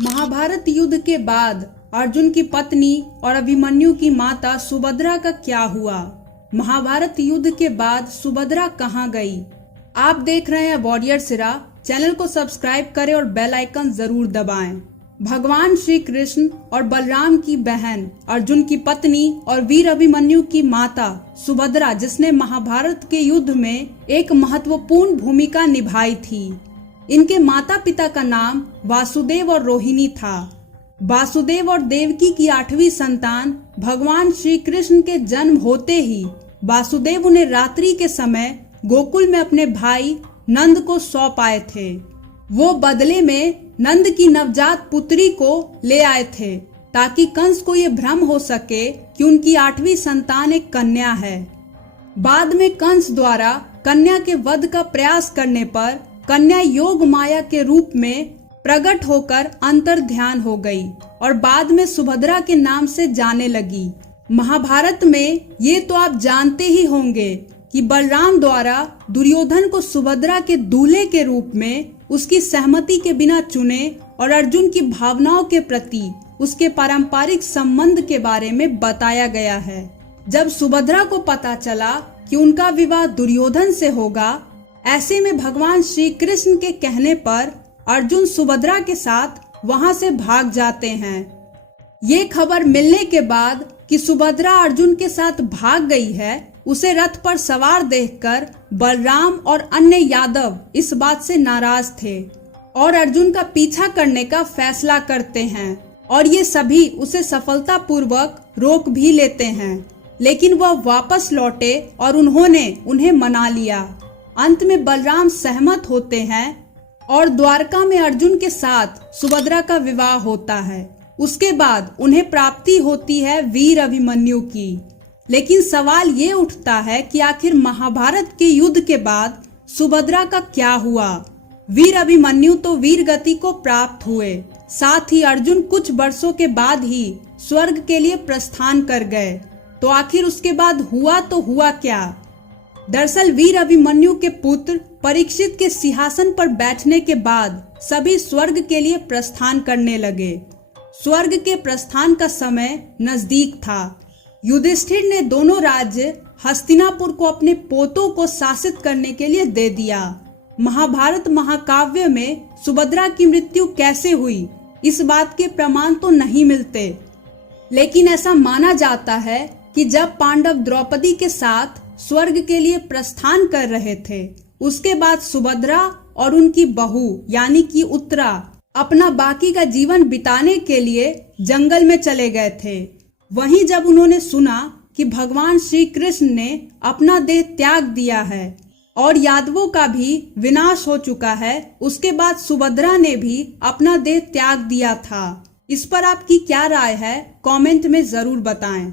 महाभारत युद्ध के बाद अर्जुन की पत्नी और अभिमन्यु की माता सुभद्रा का क्या हुआ? महाभारत युद्ध के बाद सुभद्रा कहां गई? आप देख रहे हैं वॉरियर सिरा। चैनल को सब्सक्राइब करें और बेल आइकन जरूर दबाएं। भगवान श्री कृष्ण और बलराम की बहन अर्जुन की पत्नी और वीर अभिमन्यु की माता सुभद्रा, जिसने महाभारत के युद्ध में एक महत्वपूर्ण भूमिका निभाई थी। इनके माता पिता का नाम वासुदेव और रोहिणी था। वासुदेव और देवकी की 8वीं संतान भगवान श्री कृष्ण के जन्म होते ही वासुदेव उन्हें रात्रि के समय गोकुल में अपने भाई नंद को सौंप आए थे। वो बदले में नंद की नवजात पुत्री को ले आए थे ताकि कंस को ये भ्रम हो सके कि उनकी 8वीं संतान एक कन्या है। बाद में कंस द्वारा कन्या के वध का प्रयास करने पर कन्या योग माया के रूप में प्रकट होकर अंतर ध्यान हो गई और बाद में सुभद्रा के नाम से जाने लगी। महाभारत में ये तो आप जानते ही होंगे कि बलराम द्वारा दुर्योधन को सुभद्रा के दूल्हे के रूप में उसकी सहमति के बिना चुने और अर्जुन की भावनाओं के प्रति उसके पारंपरिक संबंध के बारे में बताया गया है। जब सुभद्रा को पता चला कि उनका विवाह दुर्योधन से होगा, ऐसे में भगवान श्री कृष्ण के कहने पर अर्जुन सुभद्रा के साथ वहां से भाग जाते हैं। ये खबर मिलने के बाद कि सुभद्रा अर्जुन के साथ भाग गई है, उसे रथ पर सवार देखकर बलराम और अन्य यादव इस बात से नाराज थे और अर्जुन का पीछा करने का फैसला करते हैं और ये सभी उसे सफलतापूर्वक रोक भी लेते हैं, लेकिन वह वापस लौटे और उन्होंने उन्हें मना लिया। अंत में बलराम सहमत होते हैं और द्वारका में अर्जुन के साथ सुभद्रा का विवाह होता है। उसके बाद उन्हें प्राप्ति होती है वीर अभिमन्यु की। लेकिन सवाल ये उठता है कि आखिर महाभारत के युद्ध के बाद सुभद्रा का क्या हुआ? वीर अभिमन्यु तो वीर गति को प्राप्त हुए, साथ ही अर्जुन कुछ वर्षों के बाद ही स्वर्ग के लिए प्रस्थान कर गए। तो आखिर उसके बाद हुआ तो हुआ क्या? दरअसल वीर अभिमन्यु के पुत्र परीक्षित के सिंहासन पर बैठने के बाद सभी स्वर्ग के लिए प्रस्थान करने लगे। स्वर्ग के प्रस्थान का समय नजदीक था। युधिष्ठिर ने दोनों राज्य हस्तिनापुर को अपने पोतों को शासित करने के लिए दे दिया। महाभारत महाकाव्य में सुभद्रा की मृत्यु कैसे हुई, इस बात के प्रमाण तो नहीं मिलते, लेकिन ऐसा माना जाता है कि जब पांडव द्रौपदी के साथ स्वर्ग के लिए प्रस्थान कर रहे थे, उसके बाद सुभद्रा और उनकी बहू यानी कि उत्तरा अपना बाकी का जीवन बिताने के लिए जंगल में चले गए थे। वहीं जब उन्होंने सुना कि भगवान श्री कृष्ण ने अपना देह त्याग दिया है और यादवों का भी विनाश हो चुका है, उसके बाद सुभद्रा ने भी अपना देह त्याग दिया था। इस पर आपकी क्या राय है? कमेंट में जरूर बताएं।